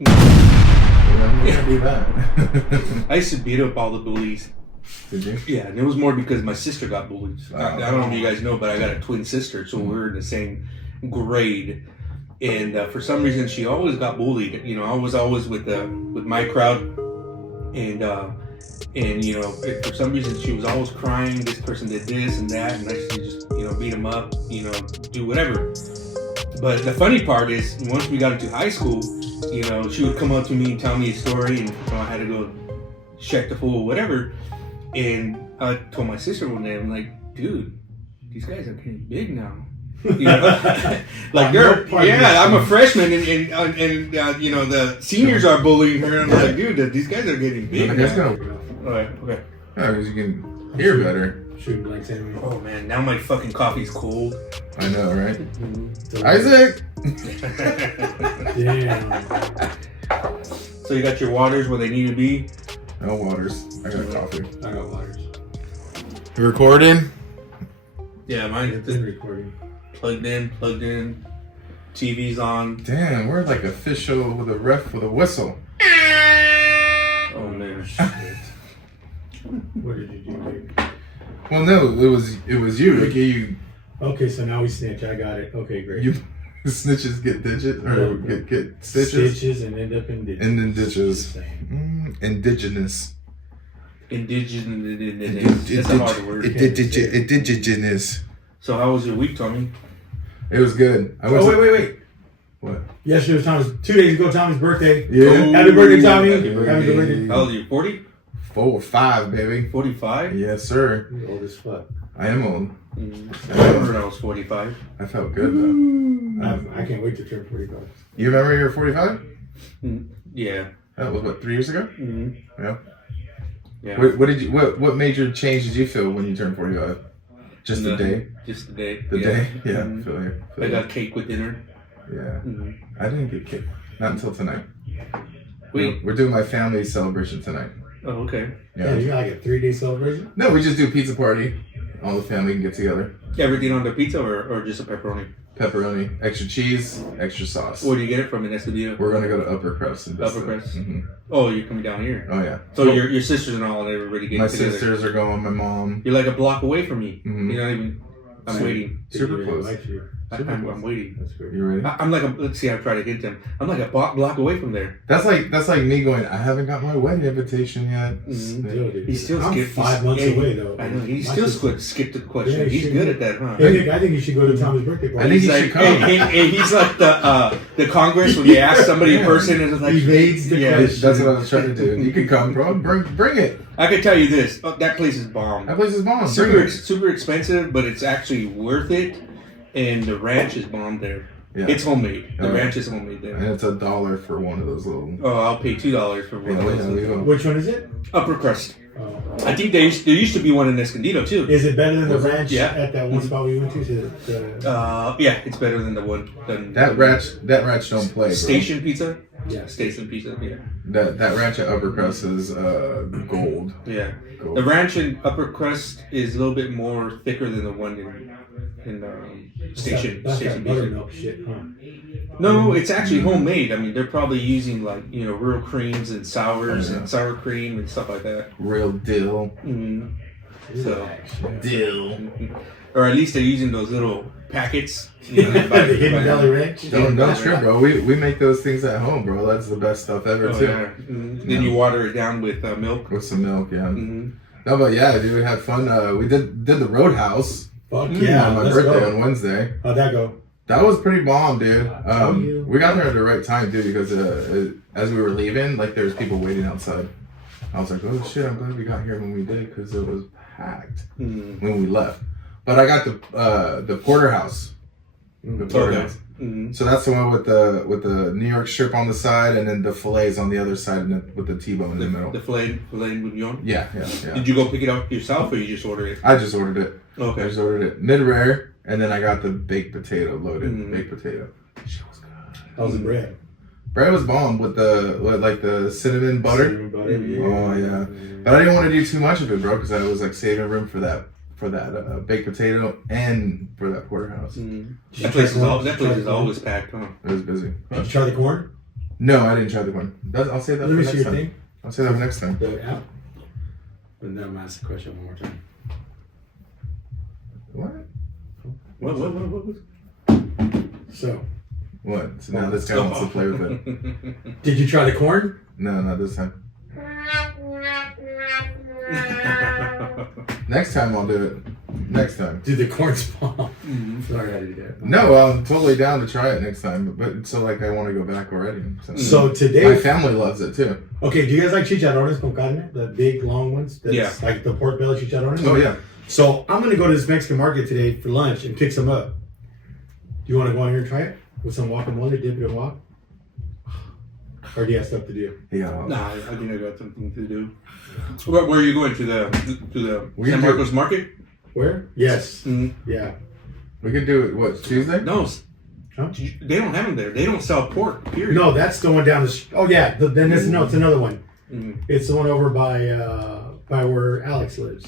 Yeah. Do that. I used to beat up all the bullies. Did you? Yeah, and it was more because my sister got bullied. I don't know if you guys know, but I got a twin sister, so we were in the same grade. And for some reason, she always got bullied. You know, I was always with my crowd, and you know, for some reason, she was always crying. This person did this and that, and I used to just beat them up, do whatever. But the funny part is, once we got into high school, she would come up to me and tell me a story, and I had to go check the fool or whatever. And I told my sister one day, I'm like, dude, these guys are getting big now. Like I'm a freshman, and the seniors are bullying her. And I'm like, dude, these guys are getting big. Alright, okay. Yeah, because you can hear better. Shooting like Sammy. Oh man, now my fucking coffee's cold. I know, right? Isaac! Damn. So you got your waters where they need to be? No waters. I got coffee. I got waters. You recording? Yeah, mine's been recording. Plugged in. TV's on. Damn, we're like official with a ref with a whistle. Oh man. What did you do, Rick? Well, no, it was you. Ricky. You. Okay, so now we snitch. I got it. Okay, great. You snitches get digits or get stitches. Stitches and end up in ditches. And then ditches. Indigenous. Indigenous. That's a hard word. Indigenous. So how was your week, Tommy? It was good. Wait. What? Yesterday was 2 days ago, Tommy's birthday. Yeah. Happy birthday, Tommy. Happy birthday. How old are you? 40? 45, baby. 45? Yes, sir. You're old as fuck. I am old. I remember when I was 45. I felt good though. I can't wait to turn 45. You remember you were 45? Yeah. That was what, 3 years ago? Mm-hmm. Yeah. Yeah. What major change did you feel when you turned 45? Just the day? Just the day. The day? Yeah. Mm-hmm. Feel you. I got cake with dinner. Yeah. Mm-hmm. I didn't get cake. Not until tonight. Wait. We're doing my family celebration tonight. Oh, okay. Yeah, you got like a 3-day celebration? No, we just do a pizza party. All the family can get together. Everything on the pizza or just a pepperoni? Pepperoni, extra cheese, extra sauce. Where do you get it from in Escondido? We're going to go to Upper Crust. Upper Crust? Mm-hmm. Oh, you're coming down here? Oh, yeah. So your sisters and all and everybody getting together? My sisters are going, my mom. You're like a block away from me. Mm-hmm. You're not even... I'm waiting. Super close. I'm waiting. That's great. You ready? I'm like let's see, I've tried to get them. I'm like a block away from there. That's like me going, I haven't got my wedding invitation yet. Mm-hmm. He still I'm skipped 5 months away though. I know, he still skipped the question. Yeah, he's good at that, huh? Hey, Nick, I think you should go to Tommy's birthday party. I think he should come. He's like the Congress when they ask somebody in person and it's like evades the question. That's what I was trying to do. You can come, bro. Bring it. I can tell you this. That place is bomb. That place is bomb. Super expensive, but it's actually worth it. And the ranch is bomb there. Yeah. It's homemade. The ranch is homemade there. And it's $1 for one of those little. Oh, I'll pay $2 for one of those. Which one is it? Upper Crust. Oh. I think there used to be one in Escondido too. Is it better than the ranch Yeah. at that one spot we went to? Yeah, it's better than the one. That ranch don't play. Bro. Station Pizza. Yeah, Station Pizza. Yeah. That ranch at Upper Crust is gold. Yeah. Gold. The ranch in Upper Crust is a little bit more thicker than the one in Station That's Station that Pizza. buttermilk shit, huh? No, it's actually homemade. I mean, they're probably using real creams and sours and sour cream and stuff like that. Real dill. Mm-hmm. So Dill. or at least they're using those little packets. The Hidden Valley Ranch. Don't trip, bro. We make those things at home, bro. That's the best stuff ever, too. Yeah. Mm-hmm. Then you water it down with milk. With some milk, yeah. Mm-hmm. No, but yeah, dude, we had fun. We did the Roadhouse. Fuck yeah! On my birthday on Wednesday. How'd that go? That was pretty bomb, dude. We got there at the right time, dude, because as we were leaving, like there was people waiting outside. I was like, oh shit, I'm glad we got here when we did, because it was packed when we left. But I got the porterhouse. The porterhouse. Mm-hmm. So that's the one with the New York strip on the side, and then the fillets on the other side, and with the T-bone in the middle. The filet mignon. Yeah. Did you go pick it up yourself, or you just ordered it? I just ordered it. Okay. I just ordered it mid-rare, and then I got the baked potato, loaded baked potato. Shit was good. How's the bread? Bread was bomb with the cinnamon butter. Cinnamon butter, yeah. Oh yeah, but I didn't want to do too much of it, bro, because I was like saving room for that baked potato and for that porterhouse. That place is always packed, huh? It was busy. Did you try the corn? No, I didn't try the corn. I'll say that Let for me next see your time. thing. I'll say that for next time. The app. And then I'm gonna ask the question one more time. What? So, What? So now this guy wants to play with it. did you try the corn? No, not this time. Next time I'll do it. Next time. Did the corn spawn? Sorry, I did that. No, I'm totally down to try it next time. But so like I want to go back already. So my today, family loves it too. okay, do you guys like chicharrones con carne? The big long ones? That's Yeah. like the pork belly chicharrones? Oh yeah. So I'm gonna go to this Mexican market today for lunch and pick some up. Do you want to go in here and try it with some guacamole, dip it in guac? Or do you have stuff to do? Yeah. Nah, I think I got something to do. Where are you going to the We San do- Marcos Market? Where? Yes. Mm-hmm. Yeah. We could do it. What, Tuesday? No, Huh? they don't have them there. They don't sell pork. Period. No, that's the one down the. Oh yeah. Then it's no, it's another one. Mhm. It's the one over by where Alex lives.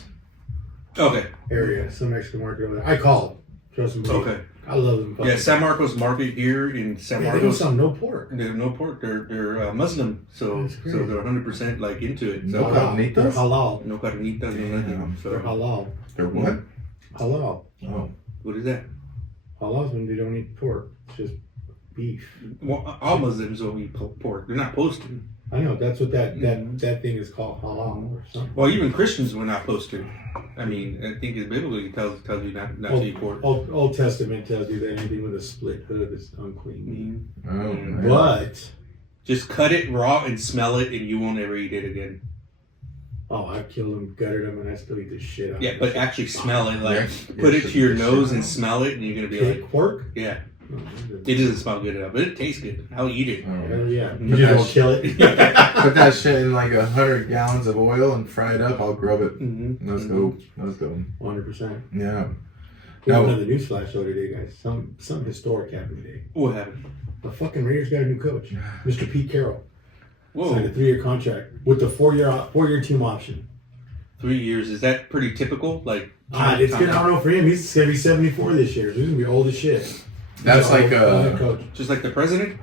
Okay. Area, some Mexican market over there. I call. Trust me. Okay. I love them. Yeah, San Marcos Market here in San Yeah, they don't Marcos. sell no pork. They have no pork. They're Muslim, so That's great. they're 100% like into it. No So carnitas? They're halal. no carnitas, no nothing. Damn. They're So halal. Or what? Halal. Oh. what is that? Halal is when they don't eat pork. It's just beef. Well, all Muslims don't eat pork. They're not supposed to. I know. That's what that thing is called. Halal or something. Well, even Christians were not supposed to. I mean, I think it biblically tells you not to eat pork. Old Testament tells you that anything with a split hood is unclean. Mhm. Oh. man. But Just cut it raw and smell it, and you won't ever eat it again. I've killed them, gutted them, and I still eat the shit out Yeah, of but it. actually smell it. Like, Yeah. put Yeah, it to your shit. nose and smell it, and you're gonna be like, Pig pork? yeah, Oh, it doesn't smell good enough, but it tastes good. I'll eat it. Oh. hell yeah. But You just won't kill it. Put that shit in like 100 gallons of oil and fry it up. I'll grub it. Mm-hmm. Let's go. Let's go. 100%. Yeah. We have No. another news flash show today, guys. Some historic happened today. What happened? The fucking Raiders got a new coach, Mr. Pete Carroll. Signed a Whoa, 3-year contract with the four-year team option. 3 years. Is that pretty typical? Like, It's good. I don't know for him. He's gonna be 74 this year. So he's gonna be old as shit. That's He's like an old head a. coach. just like the president?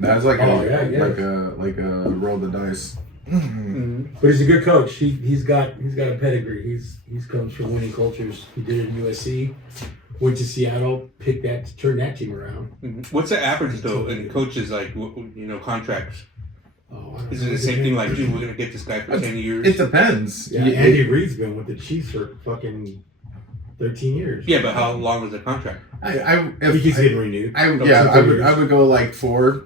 That's like Oh, a. yeah, yeah. Like a roll the dice. Mm-hmm. But he's a good coach. He's got a pedigree. He's comes from winning cultures. He did it in USC. Went to Seattle, turned that team around. Mm-hmm. What's the average though in coaches like contracts? Oh, I don't Is it know. the same thing like, dude, we're gonna get this guy for 10 years? It depends. Yeah, Andy Reid's been with the Chiefs for fucking 13 years. Yeah, but how long was the contract? He keeps getting renewed. I would go like 4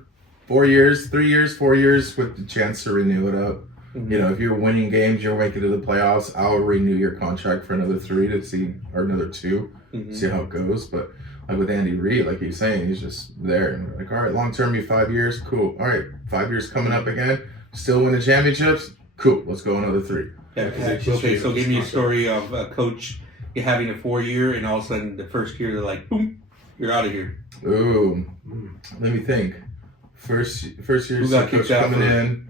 years, 3 years, 4 years with the chance to renew it up. Mm-hmm. You know, if you're winning games, you're making it to the playoffs, I'll renew your contract for another 3 to see, or another 2, Mm-hmm. see how it goes. But like with Andy Reid, like he's saying, he's just there. And we're like, all right, long term, you 5 years, cool. All right, 5 years coming up again, still winning championships, cool. Let's go another 3. Yeah, okay, so give me a story of a coach having a 4-year, and all of a sudden the first year they're like, boom, you're out of here. Ooh, let me think. First year, Who got coach kicked out coming for- in,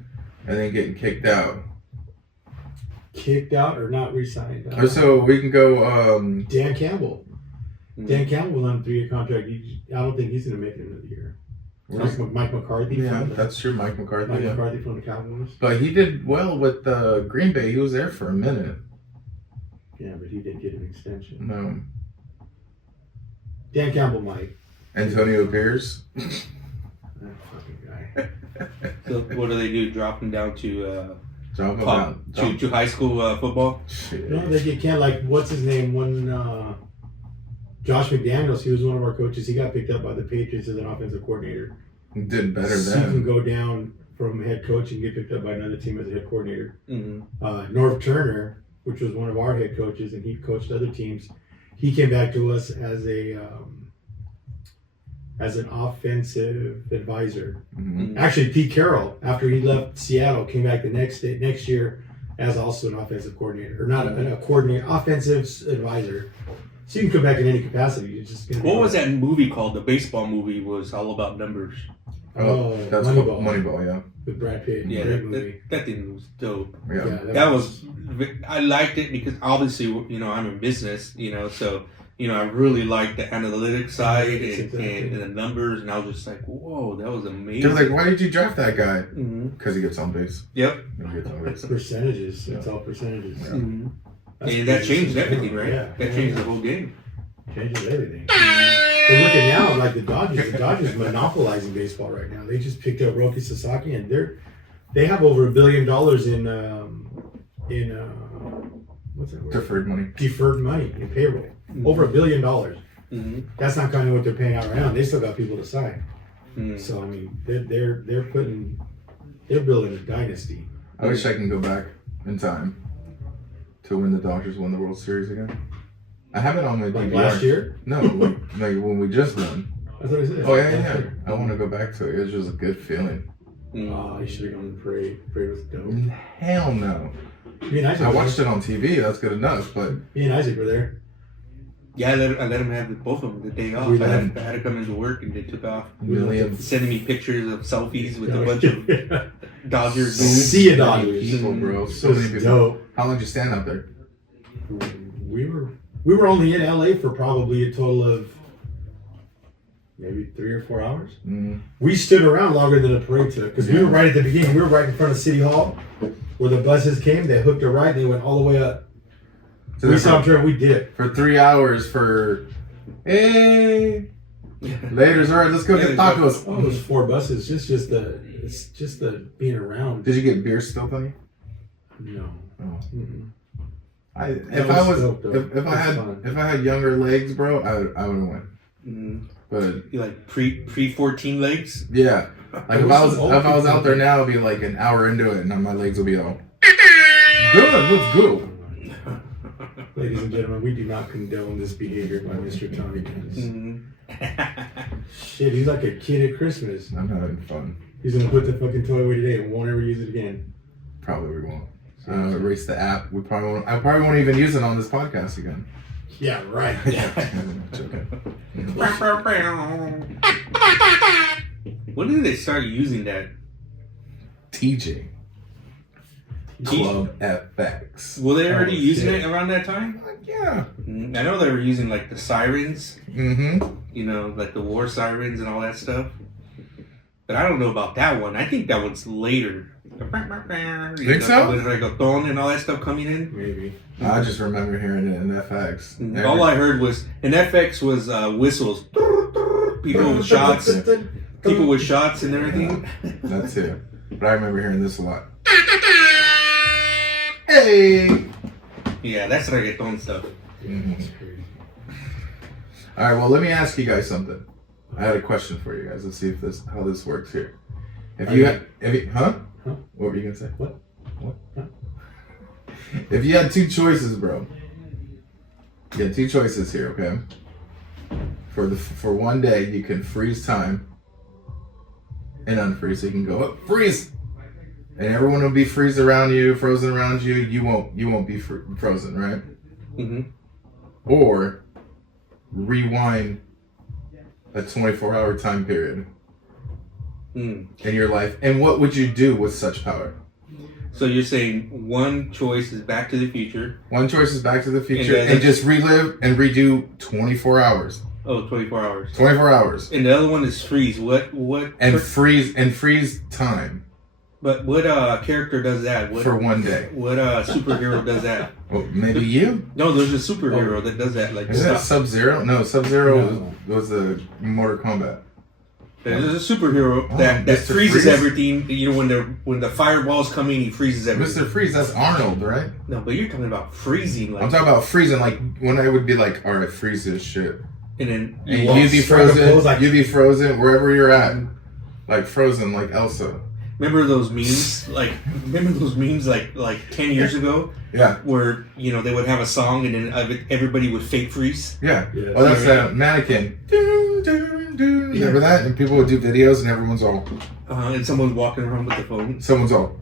and then getting kicked out. Kicked out or not re-signed? So we can go. Dan Campbell. Mhm. Dan Campbell was on a 3-year contract. I don't think he's going to make it another year. Mike McCarthy. Yeah, from the- that's true. Mike McCarthy. Mike Yeah. McCarthy from the Cowboys. But he did well with Green Bay. He was there for a minute. Yeah, but he didn't get an extension. No. Dan Campbell might. Antonio Pierce. That fucking guy. So what do? Drop him down to Drop him down. to high school football? Shit. No, they can't. Like, what's his name? Josh McDaniels, he was one of our coaches. He got picked up by the Patriots as an offensive coordinator. He did better So you can then. go down from head coach and get picked up by another team as a head coordinator. Mm-hmm. Norv Turner, which was one of our head coaches, and he coached other teams. He came back to us as an offensive advisor. Mhm. Actually, Pete Carroll, after he left Seattle, came back the next year as also an offensive coordinator, or not a coordinator, offensive advisor. So you can come back in any capacity. It's just gonna be What was that movie called? The baseball movie was all about numbers. Oh, That's Moneyball. Moneyball, yeah. With Brad Pitt. Yeah, Great that, movie. that thing was dope. Yeah. That was, I liked it because obviously, I'm in business, so you know, I really liked the analytics side Exactly. and the numbers, and I was just like, whoa, that was amazing. They're like, why did you draft that guy? Mm-hmm. Because he gets on base. Yep. He gets on base. Percentages. It's all percentages. Mm-hmm. That's And that pretty changed interesting. everything, right? Yeah. That changed the whole game. Changes everything. But look at now, like the Dodgers monopolizing baseball right now. They just picked up Roki Sasaki, and they have over $1 billion in what's that word? Deferred money. In payroll. Over $1 billion. Mm-hmm. That's not kind of what they're paying out right now. They still got people to sign. Mm-hmm. So I mean, they're building a dynasty. I wish I can go back in time to when the Dodgers won the World Series again. I have it on my Like DVR. last year? No, like when we just won. That's what I said. Oh yeah. I want to go back to it. It was just a good feeling. Oh, you should have gone to parade. Parade was dope. Hell no. Me and Isaac. I watched it on TV. That's good enough. But Me and Isaac were there. Yeah, I let him have both of them the day off. We I had to come into work, and they took off. millions Sending me pictures of selfies with a bunch of Dodgers. See a Dodgers. people, bro. So So many people. dope. How long did you stand out there? We were only in LA for probably a total of maybe 3 or 4 hours. Mm. We stood around longer than the parade took because we were right at the beginning. We were right in front of City Hall where the buses came. They hooked a right. They went all the way up. So We saw them turn. We dipped. for 3 hours for hey. Later's all right. Let's go get tacos. Oh, it was 4 buses. It's just the being around. Did you get beer spilled on you? No. Oh. Mm-mm. If I had younger legs, bro, I would have went. Mm-hmm. But You like pre 14 legs? yeah, like if I was out there now, it'd be like an hour into it, and my legs would be all good. Let's go. Ladies and gentlemen, we do not condone this behavior by Mr. Tommy Pence. Mm-hmm. Shit, he's like a kid at Christmas. I'm having fun. He's gonna put the fucking toy away today and won't ever use it again. Probably we won't. Erase the app. I probably won't even use it on this podcast again. Yeah, right. When did they start using that? TJ. Club FX. Were they already using shit. it around that time? Yeah. I know they were using like the sirens, Mm-hmm. you know, like the war sirens and all that stuff. But I don't know about that one. I think that one's later. Think so? With reggaeton and all that stuff coming in. Maybe. I just remember hearing it in FX. All I heard was, and FX was whistles. People with shots. People with shots and everything. That's it. But I remember hearing this a lot. Hey! Yeah, that's reggaeton stuff. Mm-hmm. All right, well, let me ask you guys something. I had a question for you guys. Let's see how this works here. What were you gonna say? What? Huh? If you had 2 choices, bro. You had 2 choices here, okay? For one day, you can freeze time and unfreeze. So you can go up, freeze, and everyone will be frozen around you. You won't be frozen, right? Mm-hmm. Or rewind a 24-hour time period in your life. And what would you do with such power? So you're saying one choice is Back to the Future. One choice is Back to the Future and just relive and redo 24 hours. Oh, 24 hours. 24 hours. And the other one is freeze. What? And freeze time. But what character does that? For one day. What superhero does that? Well, maybe you? No, there's a superhero that does that. Like, Is that Sub-Zero? No, Sub-Zero was the Mortal Kombat. there's a superhero that Mr. freezes Freeze? everything. You know, when the fireball's coming, he freezes everything. Mr. Freeze, that's Arnold, right? No, but you're talking about freezing. Like, I'm talking about freezing, like when I would be like, all right, freeze this shit. and then And walk you'd be straight up frozen. close, like- You'd be frozen wherever you're at, like frozen, like Elsa. Remember those memes? Like 10 years ago, Yeah, where you know they would have a song and then everybody would fake freeze. yeah. Yes. Oh, that's that mannequin. Dun, dun, dun. Remember that? And people would do videos, and everyone's all, And someone's walking around with the phone. someone's all.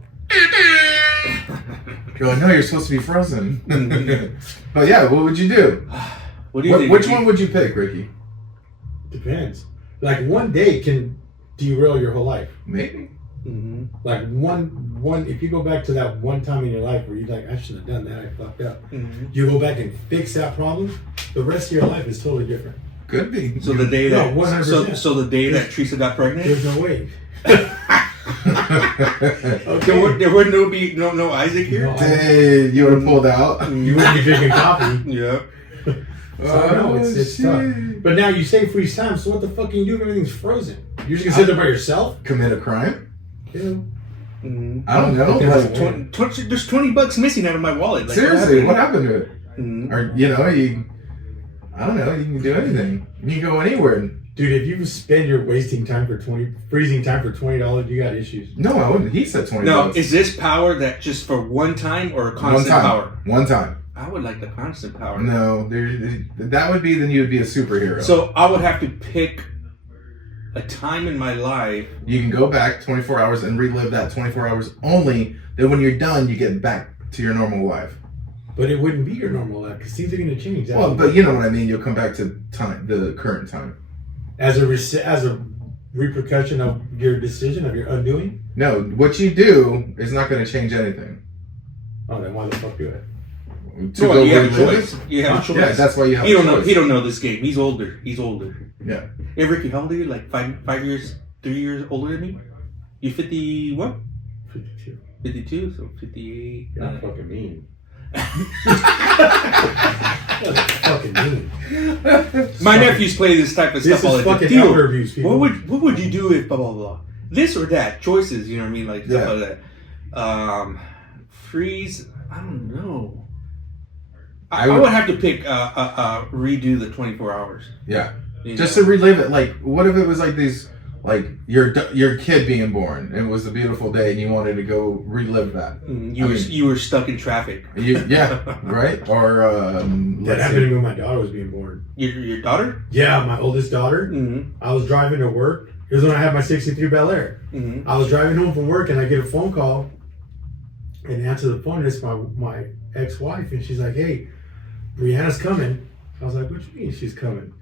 You're like, no, you're supposed to be frozen. But yeah, what would you do? What do you think? Which one would you pick, Ricky? Depends. Like one day can derail your whole life. Maybe. Mm-hmm. Like one if you go back to that one time in your life where you're like, I shouldn't have done that, I fucked up. Mm-hmm. You go back and fix that problem, the rest of your life is totally different. Could be. So the day that 100%. so the day that Teresa got pregnant, There's no way. okay. there would no Isaac here. No, Hey, you would have pulled out. You wouldn't be drinking coffee. Yeah. So I know it's tough. But now you say freeze time, so what the fuck can you do if everything's frozen? You're just gonna sit there by yourself? Commit a crime? Yeah. Mm-hmm. I don't know. There's Like, There's $20 missing out of my wallet. Like, seriously, what happened to it? Mm-hmm. Or I don't know. You can do anything. You can go anywhere. Dude, if you spend your freezing time for $20, you got issues. No, I wouldn't. He said $20. No, is this power that just for one time or a constant power? One time. I would like the constant power. No, that would be, then you would be a superhero. So I would have to pick a time in my life. You can go back 24 hours and relive that 24 hours only. Then when you're done, you get back to your normal life. But it wouldn't be your normal life because things are going to change. Well, but you know what I mean. You'll come back to time, the current time. As a repercussion of your decision, of your undoing? No, what you do is not going to change anything. Oh, then why the fuck do it? To go You have a relive choice. You have a choice. Yeah, that's why you have He a don't know. choice. He don't know this game. He's older. Yeah. Hey, Ricky, how old are you? Like 5 years, 3 years older than me? You 51? 52. 52, so 58. You're not fucking mean. That's fucking mean. My nephews play this type of This stuff all is the time. fucking elder abuse, people. What would you do if blah blah blah? This or that? Choices, you know what I mean? Like stuff Yeah. like that. Freeze. I don't know. I I would have to pick redo the 24 hours. Yeah. You Just know? to relive it. Like, what if it was like these, like your kid being born, and it was a beautiful day, and you wanted to go relive that. You were stuck in traffic. Yeah, right? Or That happened to me when my daughter was being born. Your daughter? Yeah, my oldest daughter. Mm-hmm. I was driving to work. It was when I had my 63 Bel Air. Mm-hmm. I was driving home from work and I get a phone call and answer the phone and it's my ex-wife and she's like, hey, Brianna's coming. I was like, what you mean she's coming?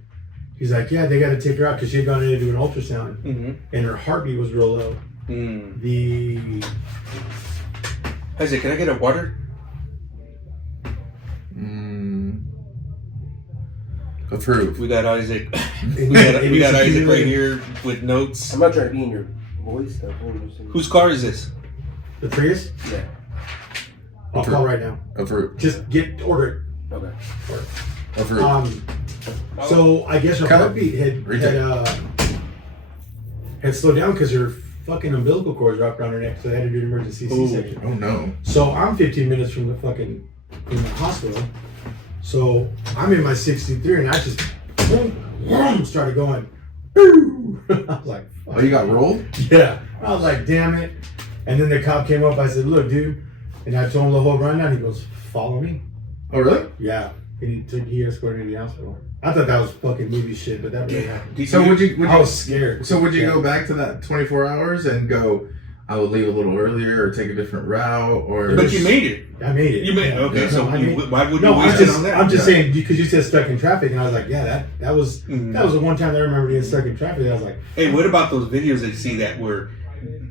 He's like, yeah, they got to take her out because she had gone in to do an ultrasound Mm-hmm. and her heartbeat was real low. Mm. Isaac, can I get a water? Approved. We got Isaac. And we got you Isaac should right do here with notes. I'm not trying to be in your voice stuff. Whose car is this? the Prius? Yeah. I'll call right now. Approved. Just order Okay. it. Approved. So I guess her Cut it. heartbeat had slowed down because her fucking umbilical cords wrapped around her neck, so they had to do an emergency C-section. Oh no. So I'm 15 minutes from the hospital. So I'm in my 63 and I just boom, started going. I was like, fuck. Oh, you got rolled? Yeah. I was like, damn it. And then the cop came up. I said, look, dude. And I told him the whole rundown. He goes, follow me. Oh really? Yeah. And he escorted me to the hospital. I thought that was fucking movie shit, but that really happened. So would you? I was scared. So would you go back to that 24 hours and go, I will leave a little earlier or take a different route or... But you made it. I made it. You made it. Yeah. Okay, No, so I made it. why would you No, waste it on that? I'm just saying because you said stuck in traffic, and I was like, yeah, that was that was the one time I remember getting stuck in traffic. I was like, Hey, what about those videos that you see that where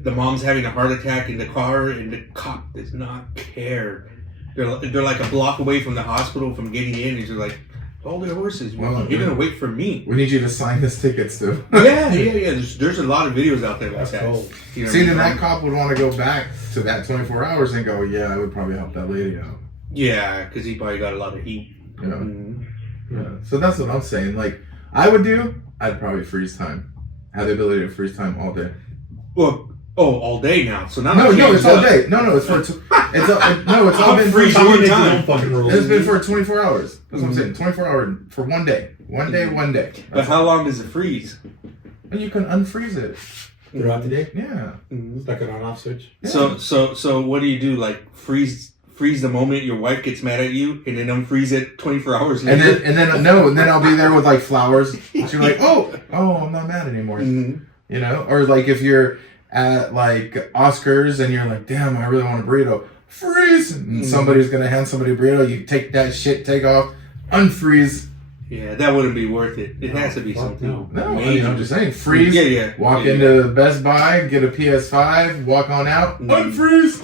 the mom's having a heart attack in the car and the cop does not care? They're like a block away from the hospital from getting in. He's just like, hold their horses. Well, You're gonna wait for me. We need you to sign this ticket still. Yeah. There's a lot of videos out there like that's that. cold. You know See, what I then mean? that cop would want to go back to that 24 hours and go, yeah, I would probably help that lady out. Yeah, because he probably got a lot of heat. Yeah. Mhm. Yeah. So that's what I'm saying. Like, I'd probably freeze time. Have the ability to freeze time all day. Well, all day now. So now No, it it's all changes day. No, it's for it's all been freeze for one Make your time. own fucking rules. It's been for 24 hours. That's what I'm saying. 24 hours for one day. One day. up. But how long does it freeze? And you can unfreeze it. throughout the day. Yeah. Stuck it on off switch. So what do you do? Like freeze the moment your wife gets mad at you, and then unfreeze it 24 hours And later. then I'll be there with like flowers. She'll be like, oh, I'm not mad anymore. Mhm. You know, or like if you're at like Oscars and you're like, damn, I really want a burrito. Freeze! And somebody's gonna hand somebody a burrito. You take that shit, take off, unfreeze. Yeah, that wouldn't be worth it. It has to be fuck something. No, major. I'm just saying, freeze. Yeah. Walk into Best Buy, get a PS5, walk on out, unfreeze.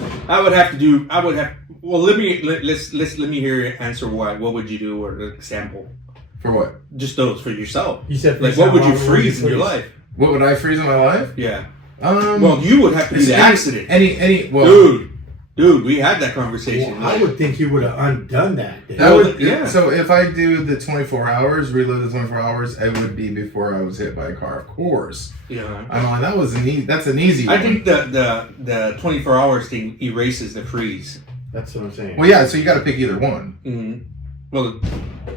Well, let me hear your answer. Why? What would you do, or an example? For what? Just those for yourself. You said like, what would you freeze in your life? What would I freeze in my life? Yeah. Well, you would have to be the accident. Dude, we had that conversation. Well, I would think you would have undone that. Yeah. So if I do the 24 hours, relive the 24 hours, it would be before I was hit by a car, of course. Yeah. I'm like, that's an easy one. I think the 24 hours thing erases the freeze. That's what I'm saying. Well, yeah, so you got to pick either one. Mm-hmm. Well,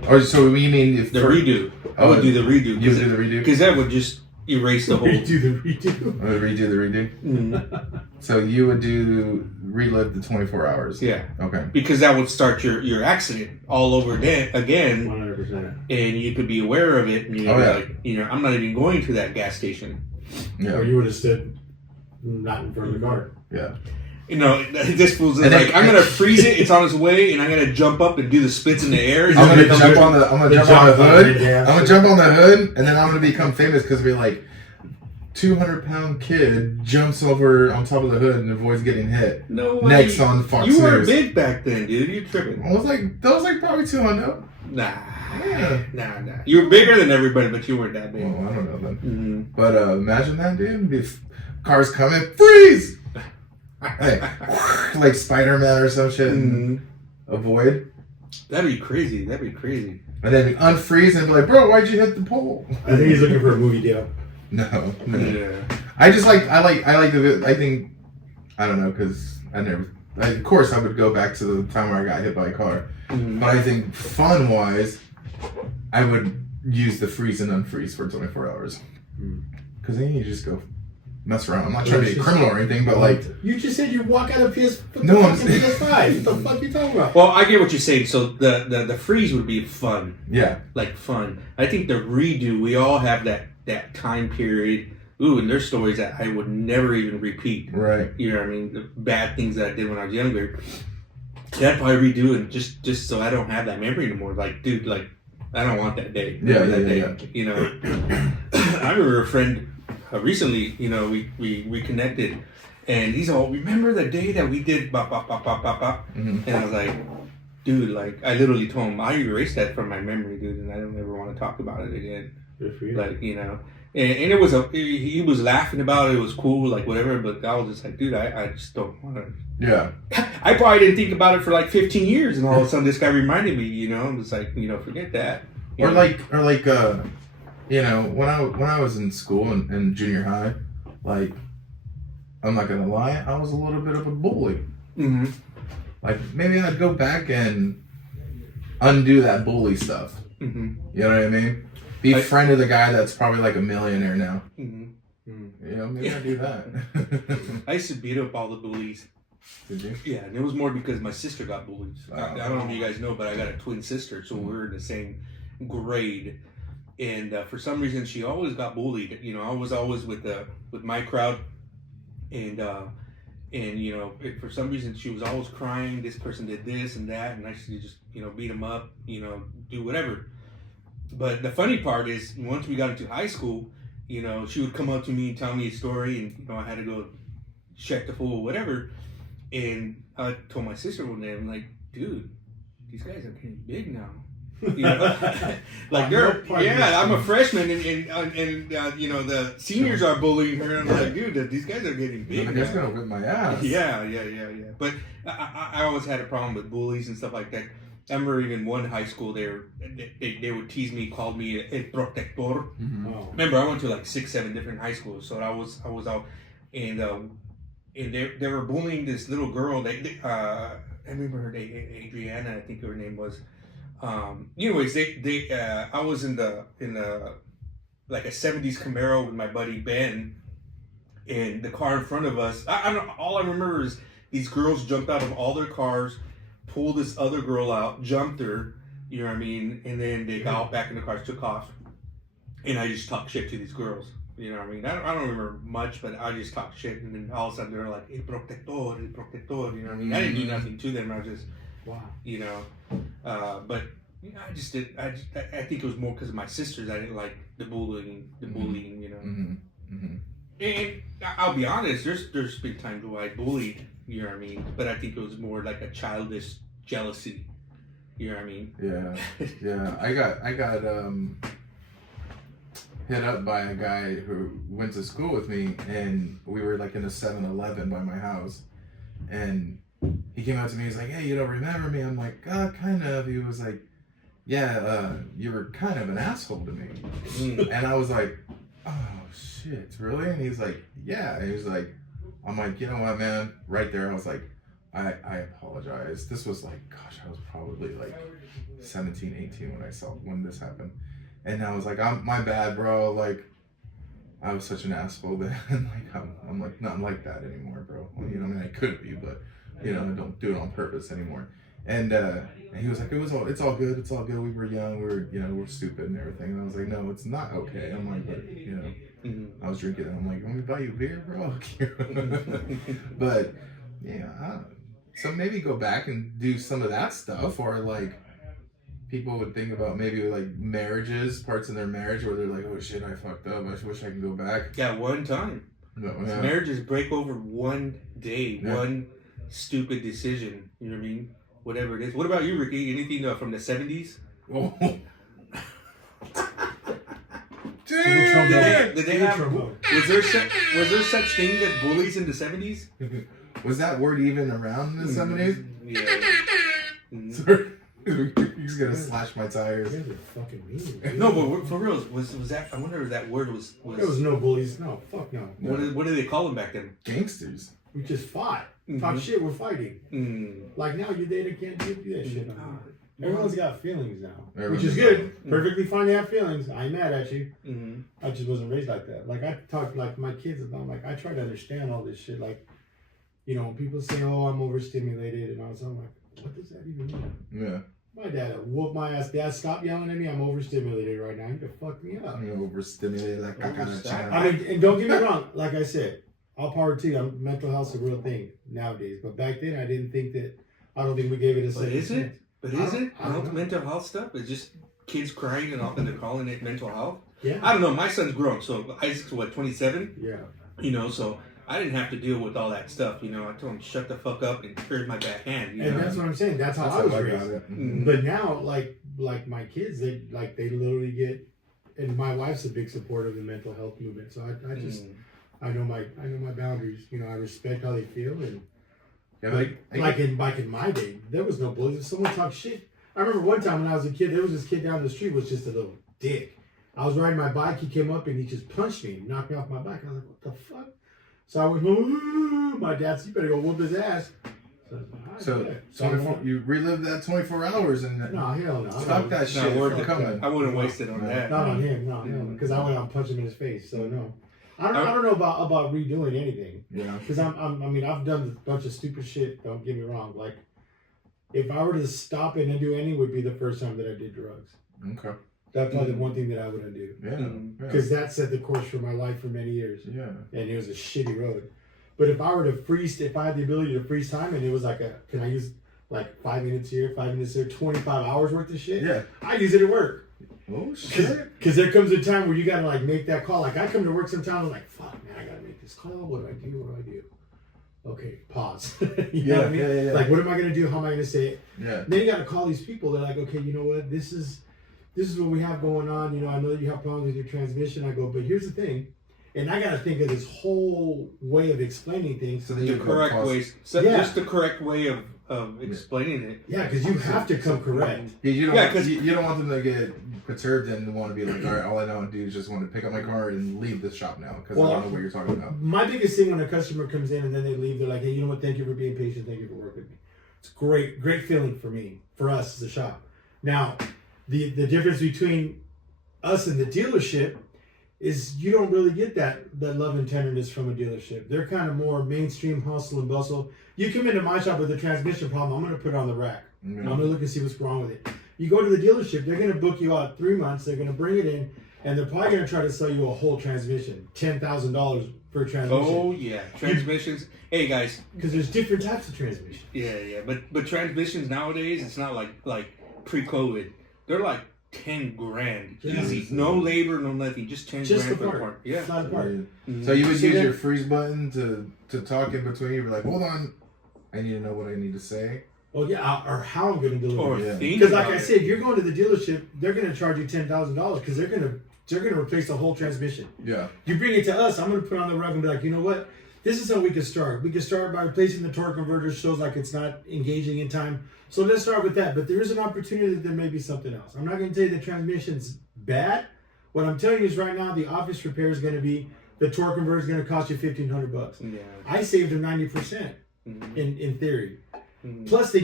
or so you mean if redo? I would do the redo. You would do the redo? Because that would just erase the whole. Redo the redo. Redo the redo? Mm-hmm. So you would relive the 24 hours? Yeah. Okay. Because that would start your accident all over again. 100%. And you could be aware of it. And you'd be like, I'm not even going to that gas station. Yeah. Or you would have stood not in front of the car. Yeah. This fool's like, I'm gonna freeze it. It's on its way, and I'm gonna jump up and do the splits in the air. I'm gonna jump on the hood. I'm gonna jump on the hood, and then I'm gonna become famous because we're like 200-pound kid jumps over on top of the hood and avoids getting hit. No way. Next on Fox News. You were big back then, dude. You're tripping. That was like probably 200. Nah. Yeah. Nah. You were bigger than everybody, but you weren't that big. Well, I don't know then. Mm-hmm. But imagine that, dude. If cars coming, freeze. Like Spider-Man or some shit. Mm-hmm. Avoid. That'd be crazy. And then unfreeze and be like, bro, why'd you hit the pole? I think he's looking for a movie deal. No. Yeah. I think, I don't know, because of course I would go back to the time where I got hit by a car. Mm-hmm. But I think fun-wise, I would use the freeze and unfreeze for 24 hours. Because then you just go mess around. I'm not trying to be a criminal or anything, but like... You just said you walk out of PS5. No, I'm PS5. What the fuck are you talking about? Well, I get what you're saying. So the freeze would be fun. Yeah. Like fun. I think the redo, we all have that time period. Ooh, and there's stories that I would never even repeat. Right. You know what I mean? The bad things that I did when I was younger. I'd probably redo it just so I don't have that memory anymore. Like, dude, like, I don't want that day. Yeah. You know? I remember a friend recently, we reconnected, and he's all, remember the day that we did bop, bop, bop, bop, bop, bop? Mm-hmm. And I was like, dude, like, I literally told him, I erased that from my memory, dude, and I don't ever want to talk about it again. Good for you. Like, and it was he was laughing about it, it was cool, like, whatever, but I was just like, dude, I just don't want to. Yeah. I probably didn't think about it for like 15 years, and all of a sudden this guy reminded me, I'm just like, forget that. Or like, when I was in school and junior high, like, I'm not gonna lie, I was a little bit of a bully. Mm-hmm. Like, maybe I'd go back and undo that bully stuff. Mm-hmm. You know what I mean? Be friend of the guy that's probably like a millionaire now. Mm-hmm. Maybe I'd do that. I used to beat up all the bullies. Did you? Yeah, and it was more because my sister got bullied. I don't know if you guys know, but I got a twin sister, so we were in the same grade. And for some reason, she always got bullied. I was always with my crowd, and for some reason she was always crying. This person did this and that, and I used to just beat them up, do whatever. But the funny part is, once we got into high school, she would come up to me and tell me a story, and I had to go check the fool or whatever. And I told my sister one day, I'm like, dude, these guys are getting big now. Like I'm a freshman, and the seniors are bullying her, and I'm like, dude, these guys are getting big. The guy's gonna whip my ass. Yeah. But I always had a problem with bullies and stuff like that. I remember even one high school there, they would tease me, called me el protector. Mm-hmm. Oh. Remember, I went to like 6-7 different high schools, so I was out, and they were bullying this little girl. I remember her name, Adriana, I think her name was. Anyways, I was in the like a 70s Camaro with my buddy Ben, and the car in front of us. I don't. All I remember is these girls jumped out of all their cars, pulled this other girl out, jumped her. You know what I mean? And then they got back in the cars, took off, and I just talked shit to these girls. You know what I mean? I don't remember much, but I just talked shit, and then all of a sudden they're like, el protector. You know what I mean? I didn't do nothing to them. I just, wow. But I just did. I think it was more because of my sisters. I didn't like the bullying. You know. Mm-hmm. Mm-hmm. And I'll be honest. There's been times where I bullied. You know what I mean. But I think it was more like a childish jealousy. You know what I mean. Yeah. Yeah. I got hit up by a guy who went to school with me, and we were like in a 7-Eleven by my house, and he came out to me. He's like, "Hey, you don't remember me?" I'm like, "Kind of." He was like, "Yeah, you were kind of an asshole to me," and I was like, "Oh shit, really?" And he's like, "Yeah." And he was like, "I'm like, you know what, man?" Right there, I was like, I apologize. This was like, gosh, I was probably like 17, 18 when this happened. And I was like, my bad, bro. Like, I was such an asshole then. Like, I'm like, not like that anymore, bro. Well, you know, I mean, I could be, but, you know, I don't do it on purpose anymore. And he was like, it's all good. It's all good. We were young. We're stupid and everything. And I was like, no, it's not okay. I'm like, but, you know, I was drinking and I'm like, want me to buy you a beer, bro? But, yeah, so maybe go back and do some of that stuff, or like, people would think about maybe like marriages, parts in their marriage where they're like, oh shit, I fucked up. I wish I could go back. Yeah, one time. No, yeah. Marriages break over one day, one stupid decision. You know what I mean? Whatever it is. What about you, Ricky? Anything from the 70s? Oh. Did they have? Was there such thing as bullies in the 70s? Was that word even around in the 70s? Yeah. Sorry. He's gonna slash my tires. Fucking mean. No, but for real, was that? I wonder if that word was. There was no bullies. No, fuck no. What did they call them back then? Gangsters. We just fought. Talk shit. We're fighting. Like now, your data can't do that shit. Everyone's got feelings now, which is good. Perfectly fine to have feelings. I ain't mad at you. I just wasn't raised like that. Like I talk like my kids. I'm like I try to understand all this shit. Like, you know, when people say, "Oh, I'm overstimulated," and I'm like, what does that even mean? Yeah. My dad whooped my ass. Dad, stop yelling at me. I'm overstimulated right now. You can fuck me up. I'm overstimulated like I kind of child. I mean, and don't get me wrong. Like I said, all power to you. Mental health's a real thing nowadays. But back then, I didn't think that. I don't think we gave it a second chance. But is it? Mental health stuff? It's just kids crying and all, and they're calling it mental health? Yeah. I don't know. My son's grown. So Isaac's, 27? Yeah. You know, so I didn't have to deal with all that stuff. You know, I told him, shut the fuck up and here's my backhand. You and know? that's what I'm saying. That's how I was raised. But now, like my kids, they literally get, and my wife's a big supporter of the mental health movement. So I just, I know my boundaries. You know, I respect how they feel, and like in my day, there was no bullies. If someone talked shit, I remember one time when I was a kid, there was this kid down the street was just a little dick. I was riding my bike, he came up and he just punched me, knocked me off my bike. I was like, what the fuck? So I went, my dad said, you better go whoop his ass. So you relived that 24 hours and no, hell no. Stop that shit from coming. I wouldn't waste it on that. Not on him, no, because I went out and punched him in his face. So no. I don't know about redoing anything. Yeah. Because I've done a bunch of stupid shit. Don't get me wrong. Like, if I were to stop it and do anything, would be the first time that I did drugs. Okay. That's probably the one thing that I wouldn't do. Yeah. Because that set the course for my life for many years. Yeah. And it was a shitty road. But if I were to if I had the ability to freeze time, and it was like can I use like 5 minutes here, 5 minutes there, 25 hours worth of shit? Yeah. I'd use it at work. Oh shit! Because there comes a time where you gotta like make that call. Like I come to work sometimes, I'm like, "Fuck, man, I gotta make this call. What do I do? What do I do?" Okay, pause. you know what I mean? Yeah. Like, what am I gonna do? How am I gonna say it? Yeah. Then you gotta call these people. They're like, "Okay, you know what? This is what we have going on. You know, I know that you have problems with your transmission." I go, "But here's the thing," and I gotta think of this whole way of explaining things. So the correct ways. So just the correct way of explaining it. Yeah, because you have to come correct. Yeah, you don't want them to get perturbed and want to be like, all right, all I want to do is just want to pick up my car and leave the shop now because I don't know what you're talking about. My biggest thing when a customer comes in and then they leave, they're like, hey, you know what? Thank you for being patient. Thank you for working with me. It's great feeling for me, for us as a shop. Now, the difference between us and the dealership is you don't really get that love and tenderness from a dealership. They're kind of more mainstream hustle and bustle. You come into my shop with a transmission problem, I'm going to put it on the rack. Mm-hmm. I'm going to look and see what's wrong with it. You go to the dealership, they're going to book you out 3 months, they're going to bring it in, and they're probably going to try to sell you a whole transmission, $10,000 per transmission. Oh, yeah. Transmissions. Hey, guys. Because there's different types of transmissions. Yeah. But transmissions nowadays, it's not like pre-COVID. they're like 10 grand Yeah. easy. No labor, no nothing. Just 10 Just grand the for part. the part. Yeah. Not the part. So you would So use then- your freeze button to talk in between. You'd be like, hold on, I need to know what I need to say. Well, yeah, or how I'm going to deliver Or it. Yeah. think Because like about I it. said, you're going to the dealership, they're going to charge you $10,000 because they're going to replace the whole transmission. Yeah. You bring it to us, I'm going to put it on the rug and be like, you know what? This is how we can start. We can start by replacing the torque converter. Shows like it's not engaging in time. So let's start with that. But there is an opportunity that there may be something else. I'm not going to tell you the transmission's bad. What I'm telling you is right now the office repair is going to be the torque converter is going to cost you $1,500. Yeah. I saved them 90% Mhm. in theory. Mhm. Plus, we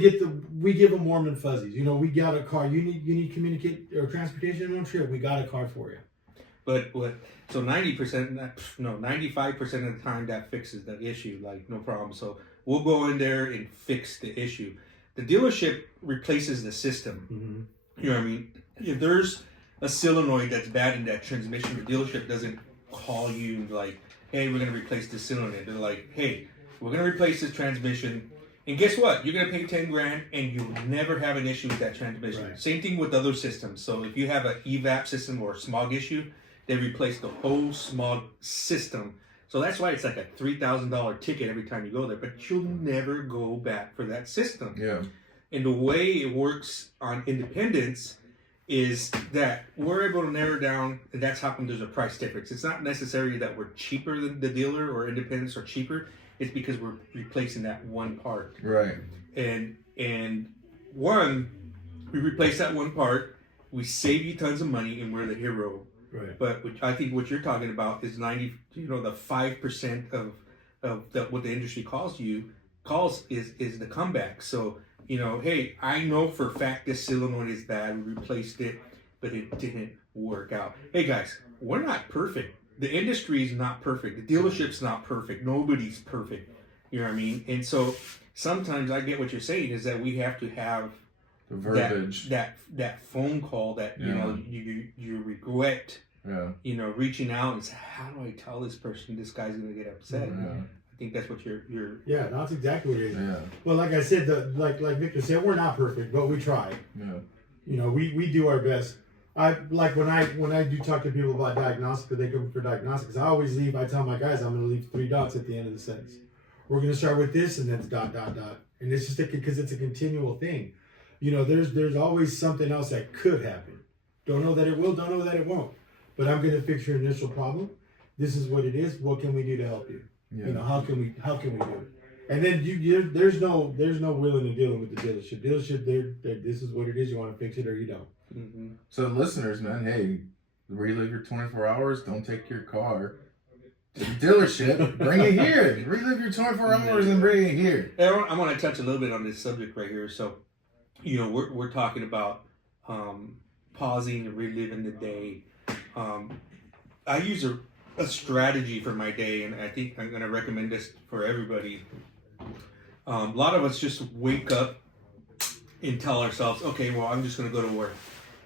give them warm and fuzzies. You know, we got a car. You need communicate or transportation on a trip. We got a car for you. But so 90%, 95% of the time that fixes the issue, like no problem. So we'll go in there and fix the issue. The dealership replaces the system. Mm-hmm. You know what I mean? If there's a solenoid that's bad in that transmission, the dealership doesn't call you like, hey, we're going to replace this solenoid. They're like, hey, we're going to replace this transmission. And guess what? You're going to pay 10 grand and you'll never have an issue with that transmission. Right. Same thing with other systems. So if you have an EVAP system or a smog issue, they replace the whole smog system. So that's why it's like a $3,000 ticket every time you go there, but you'll never go back for that system. Yeah. And the way it works on independence is that we're able to narrow down, and that's how come there's a price difference. It's not necessarily that we're cheaper than the dealer or independents are cheaper. It's because we're replacing that one part. Right. And one, we replace that one part, we save you tons of money, and we're the hero. Right. But I think what you're talking about is the 5% of what the industry calls is the comeback. So, hey, I know for a fact this solenoid is bad. We replaced it, but it didn't work out. Hey guys, we're not perfect. The industry is not perfect. The dealership's not perfect. Nobody's perfect. You know what I mean? And so sometimes I get what you're saying is that we have to have The verbiage. that phone call that you regret. Yeah. Reaching out and say, how do I tell this person this guy's gonna get upset? Yeah. I think that's what you're. Yeah, that's exactly what it is. Yeah. Well, like I said, like Victor said, we're not perfect, but we try. Yeah. We do our best. I like when I do talk to people about diagnostics, or they come for diagnostics, I always leave. I tell my guys I'm going to leave 3 dots at the end of the sentence. We're going to start with this, and then it's dot dot dot, and it's just because it's a continual thing. There's always something else that could happen. Don't know that it will. Don't know that it won't. But I'm going to fix your initial problem. This is what it is. What can we do to help you? Yeah. How can we do it? And then there's no willing and dealing with the dealership. They're this is what it is. You want to fix it or you don't. Mm-hmm. So listeners, man, hey, relive your 24 hours. Don't take your car to the dealership. Bring it here. Relive your 24 hours and bring it here. I want to touch a little bit on this subject right here. So, we're talking about pausing and reliving the day. I use a strategy for my day, and I think I'm going to recommend this for everybody. A lot of us just wake up and tell ourselves, okay, well, I'm just going to go to work.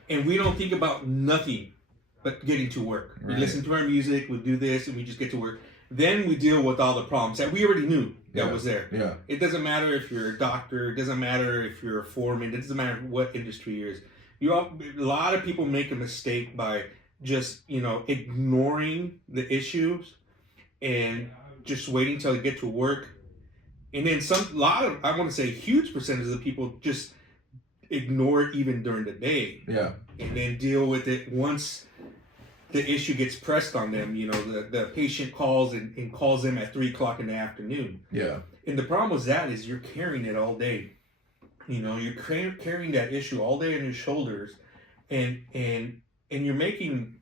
And we don't think about nothing but getting to work. Right. We listen to our music, we do this, and we just get to work. Then we deal with all the problems that we already knew that was there. Yeah. It doesn't matter if you're a doctor. It doesn't matter if you're a foreman. It doesn't matter what industry you're in. A lot of people make a mistake by just, ignoring the issues and just waiting till they get to work. And then I want to say a huge percentage of the people just ignore it even during the day. Yeah. And then deal with it once the issue gets pressed on them. The patient calls and calls them at 3:00 in the afternoon. Yeah. And the problem with that is you're carrying it all day. You're carrying that issue all day on your shoulders, and you're making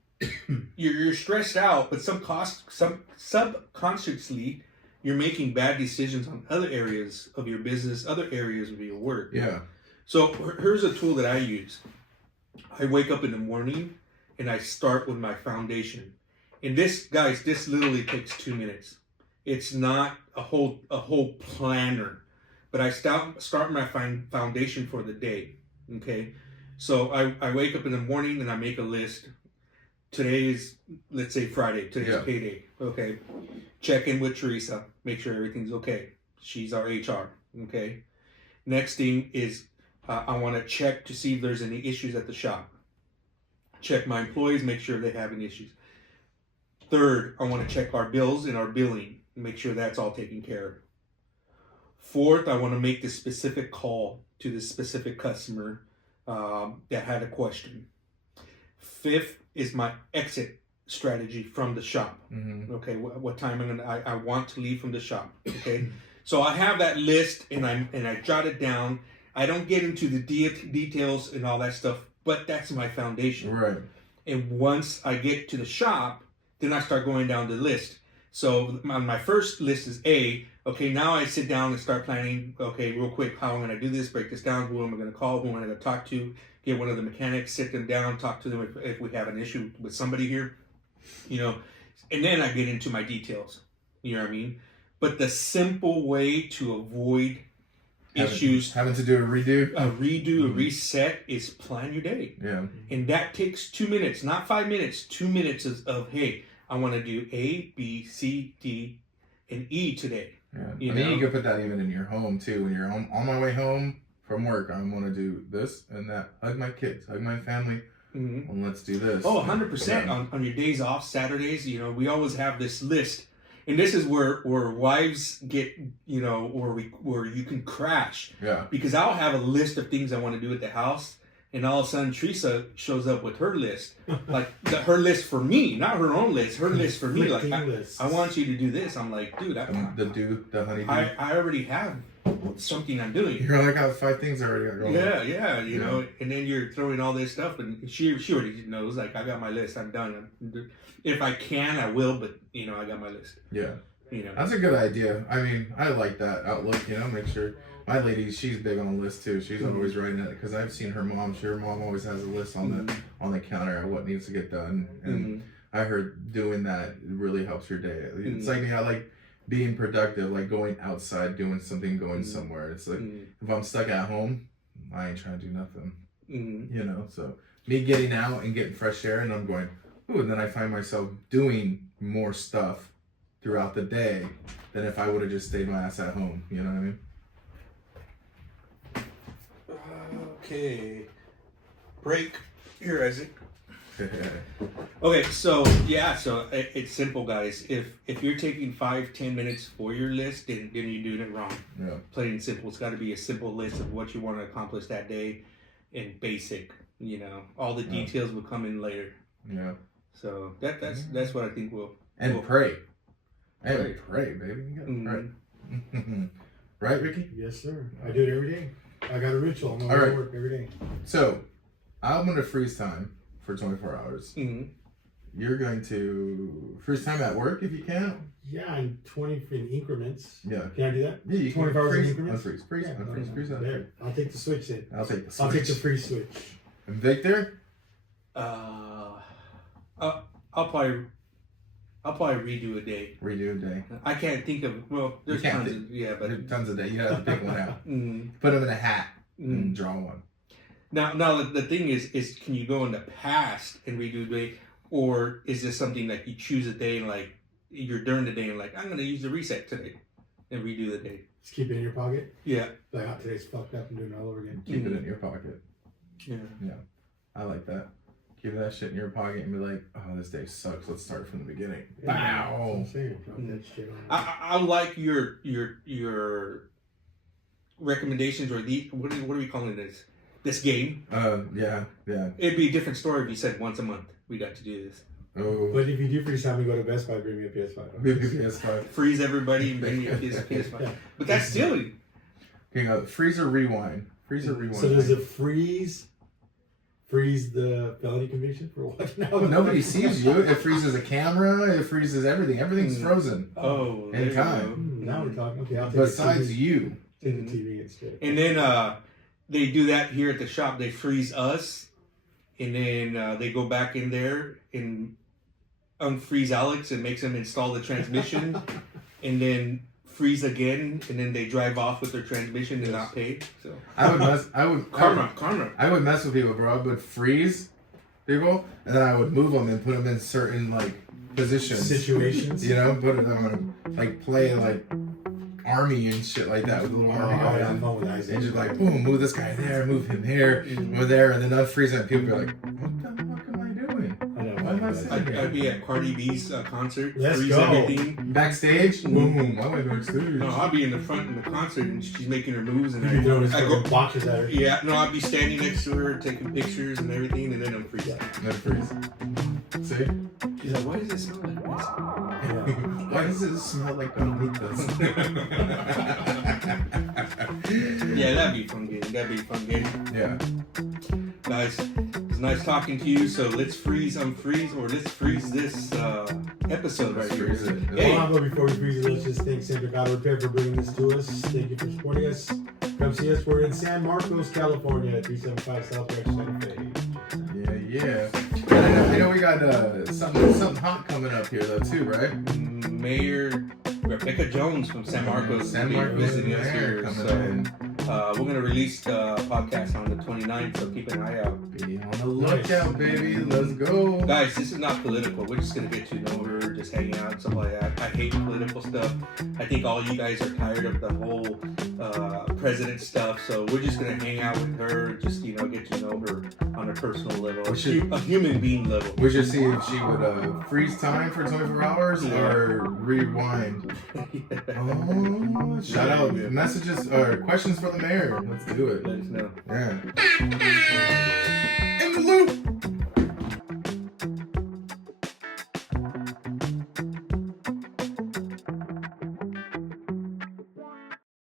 you're stressed out, but subconsciously you're making bad decisions on other areas of your business, other areas of your work. Yeah. So here's a tool that I use. I wake up in the morning and I start with my foundation. And this literally takes 2 minutes. It's not a whole planner, but I start my foundation for the day. Okay, so I wake up in the morning and I make a list. Today is, let's say, Friday. Today's payday. Okay, check in with Teresa, make sure everything's okay. She's our HR. Okay, next thing is I want to check to see if there's any issues at the shop. check my employees, make sure they have any issues. Third, I want to check our bills and our billing, make sure that's all taken care of. Fourth, I want to make the specific call to the specific customer that had a question. Fifth is my exit strategy from the shop. Mm-hmm. Okay, what time I want to leave from the shop. Okay, so I have that list and I jot it down. I don't get into the details and all that stuff, but that's my foundation. Right. And once I get to the shop, then I start going down the list. So my first list is A. Okay, now I sit down and start planning, okay, real quick, how I'm going to do this, break this down, who am I going to call, who am I going to talk to, get one of the mechanics, sit them down, talk to them if we have an issue with somebody here, you know, and then I get into my details, you know what I mean? But the simple way to avoid issues, having to do a redo, a reset is plan your day. Yeah. And that takes 2 minutes, not 5 minutes, 2 minutes of hey, I want to do A, B, C, D, and E today. Yeah. You I mean, know? you can put that even in your home too. When you're on my way home from work, I want to do this and that. Hug my kids, hug my family, Mm-hmm. and let's do this. Oh, 100%. Yeah. On your days off, Saturdays, you know, we always have this list. And this is where wives get, you know, where you can crash. Yeah. Because I'll have a list of things I want to do at the house. And all of a sudden, Teresa shows up with her list. Like, her list for me, not her own list. Her list for me. Like, I want you to do this. I'm like, dude, The honeydew. I already have something I'm doing. You're like, I have 5 things already got going. Yeah, you know, and then you're throwing all this stuff, and she already knows, like, I got my list, I'm done. If I can, I will, but, you know, I got my list. Yeah. You know. That's a good idea. I mean, I like that outlook, you know, make sure. My lady, she's big on a list too. She's always writing it because I've seen her mom. Her mom always has a list on the counter of what needs to get done. And I heard doing that really helps your day. It's like, you know, like being productive, like going outside, doing something, going somewhere. It's like if I'm stuck at home, I ain't trying to do nothing. You know, so me getting out and getting fresh air, and I'm going, ooh, and then I find myself doing more stuff throughout the day than if I would have just stayed my ass at home. You know what I mean? Okay. Break. Here, Isaac. Okay, so yeah, so it's simple, guys. If you're taking 5-10 minutes for your list, then you're doing it wrong. Yeah. Plain and simple. It's got to be a simple list of what you want to accomplish that day, and basic. You know, all the details will come in later. Yeah. So that's what I think will. And pray. Hey, pray, baby. You gotta pray. Right, Ricky? Yes, sir. I do it every day. I got a ritual. I'm going to work every day. So, I'm going to freeze time for 24 hours. You're going to freeze time at work if you can? Yeah, in 20 in increments. Yeah. Can I do that? Yeah, you 24 hours in freeze. increments? Freeze. There. I'll take the switch then. I'll take the switch. I'll take the free switch. And Victor? I'll probably redo a day. Redo a day. I can't think of, well, there's tons of, but there's tons of days. You have to pick one out. Put them in a hat and draw one. Now the thing is can you go in the past and redo a day, or is this something like you choose a day and like you're during the day and like I'm gonna use the reset today and redo the day? Just keep it in your pocket. Yeah. Like, oh, today's fucked up and doing it all over again. Keep it in your pocket. Yeah. Yeah. I like that. Keep that shit in your pocket and be like, oh, this day sucks. Let's start from the beginning. Yeah, Wow. I'm saying, drop that shit on. I like your recommendations, or what are we calling this game? Yeah. It'd be a different story if you said once a month we got to do this. Oh. But if you do free time, we go to Best Buy, bring me a PS5. PS5. Freeze everybody and bring me a PS5. Yeah. But that's silly. Okay, freezer rewind. Freezer rewind. So does it freeze the felony conviction for what now? Nobody sees you. It freezes a camera. It freezes everything. Everything's frozen. Oh, In time. Now we're talking. Okay, I'll take Besides the TV. you. Take the TV instead. And then they do that here at the shop. They freeze us, and then they go back in there and unfreeze Alex and makes him install the transmission, and then freeze again, and then they drive off with their transmission and not pay. So karma. I would mess with people, bro. I would freeze people, and then I would move them and put them in certain like positions, situations. You know, put them on like play like army and shit like that with a little army guy. And just like boom, move this guy there, move him here, over there, and then unfreeze them. People be like, what the fuck am I Why am I sitting here? I'd be at Cardi B's concert. Let's freeze go. everything. Backstage? Boom. Why am I backstage? No, I'll be in the front in the concert and she's making her moves and You be throwing his I go, fucking boxes at her. yeah, no, I'll be standing next to her, taking pictures and everything, and then I'm freezing. Never freeze. See? She's like, why does it smell like this? Why does it smell like bonitas? Yeah, that'd be fun game. That'd be a fun game. Yeah. Guys, it's nice talking to you. So let's unfreeze, or let's freeze this episode right here. Freeze it. Hey. Hold on, but before we freeze it, let's just thank Santa God Repair for bringing this to us. Thank you for supporting us. Come see us. We're in San Marcos, California, 375 Southwest Santa Fe. Yeah. And I know we got something hot coming up here though too, right? Mayor Rebecca Jones from San Marcos San will be Marcos visiting us Mayor here. coming So in. we're gonna release the podcast on the 29th. So keep an eye out. Be on the lookout, baby. Let's go. Guys, this is not political. We're just gonna get to know her, just hang out, stuff like that. I hate political stuff. I think all you guys are tired of the whole president stuff. So we're just gonna hang out with her, just get to know her on a personal level, a human being level. We should see if she would freeze time for 24 hours or rewind. Oh, shout out messages or questions for the mayor. Let's do it. Let us know. Yeah.